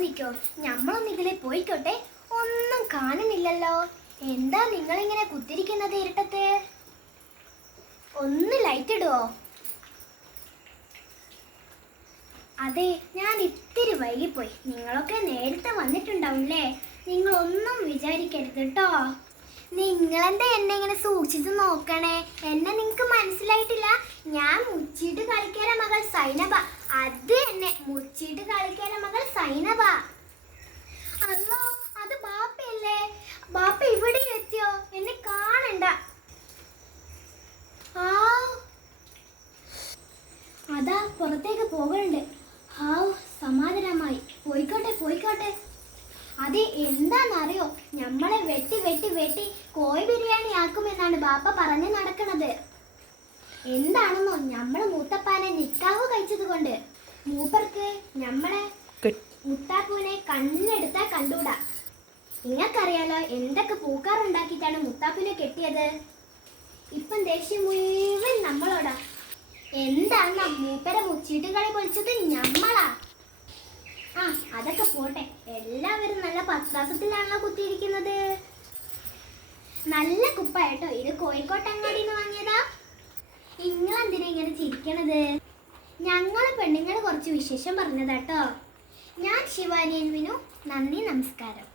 നിൽക്കോ, നമ്മളൊന്ന് ഇതിലെ പോയിക്കോട്ടെ. ഒന്നും കാണുന്നില്ലല്ലോ. എന്താ നിങ്ങളിങ്ങനെ കുത്തിരിക്കുന്നത് ഇരുട്ടത്ത്? ഒന്ന് ലൈറ്റ് ഇടുവോ? അതെ, ഞാൻ ഇത്തിരി വൈകിപ്പോയി. നിങ്ങളൊക്കെ നേരത്തെ വന്നിട്ടുണ്ടാവില്ലേ? നിങ്ങളൊന്നും വിചാരിക്കരുത് കേട്ടോ. നിങ്ങളെന്താ എന്നെ ഇങ്ങനെ സൂക്ഷിച്ച് നോക്കണേ? എന്നെ നിങ്ങൾക്ക് മനസ്സിലായിട്ടില്ല? ഞാൻ മുച്ചിട്ട് കളിക്കാര മകൾ സൈനബ. അത് എന്നെ മുച്ചിട്ട് കളിക്കാര മകൾ സൈനബ. അല്ലോ, അത് ബാപ്പയല്ലേ? ബാപ്പ ഇവിടെ എത്തിയോ? എന്നെ കാണണ്ട. ആ, അതാ പുറത്തേക്ക് പോകലുണ്ട്. ഹാവ്, സമാധാനമായി. പോയിക്കോട്ടെ പോയിക്കോട്ടെ. അത് എന്താണെന്നറിയോ? നമ്മളെ വെട്ടി വെട്ടി വെട്ടി കോഴി ബിരിയാണി ആക്കുമെന്നാണ് ബാപ്പ പറഞ്ഞു നടക്കണത്. എന്താണെന്നോ, നമ്മളെ മൂത്തപ്പാനെ നിക്കാഹ് കഴിച്ചത് കൊണ്ട് മൂപ്പർക്ക് നമ്മളെ മുത്താപ്പൂനെ കണ്ണെടുത്താൽ കണ്ടൂടാ. നിങ്ങൾക്കറിയാലോ എന്തൊക്കെ പൂക്കാറുണ്ടാക്കിയിട്ടാണ് മുത്താപ്പിനെ കെട്ടിയത്. ഇപ്പം ദേഷ്യം മുഴുവൻ നമ്മളോടാ. എന്താണ് മൂപ്പരെ മുച്ചീട്ട് കളി പൊളിച്ചത് ഞമ്മളാ. ആ, അതൊക്കെ പോട്ടെ. എല്ലാവരും നല്ല പത്രാസത്തിലാണല്ലോ കുത്തിയിരിക്കുന്നത്. നല്ല കുപ്പായിട്ടോ. ഇത് കോഴിക്കോട്ടങ്ങാടിന്ന് വാങ്ങിയതാ. നിങ്ങളെന്തിനാ ഇങ്ങനെ ചിരിക്കണത്? ഞങ്ങള് പെണ്ണുങ്ങൾ കുറച്ച് വിശേഷം പറഞ്ഞതാട്ടോ. ഞാൻ ശിവാനി വിനു. നന്ദി, നമസ്കാരം.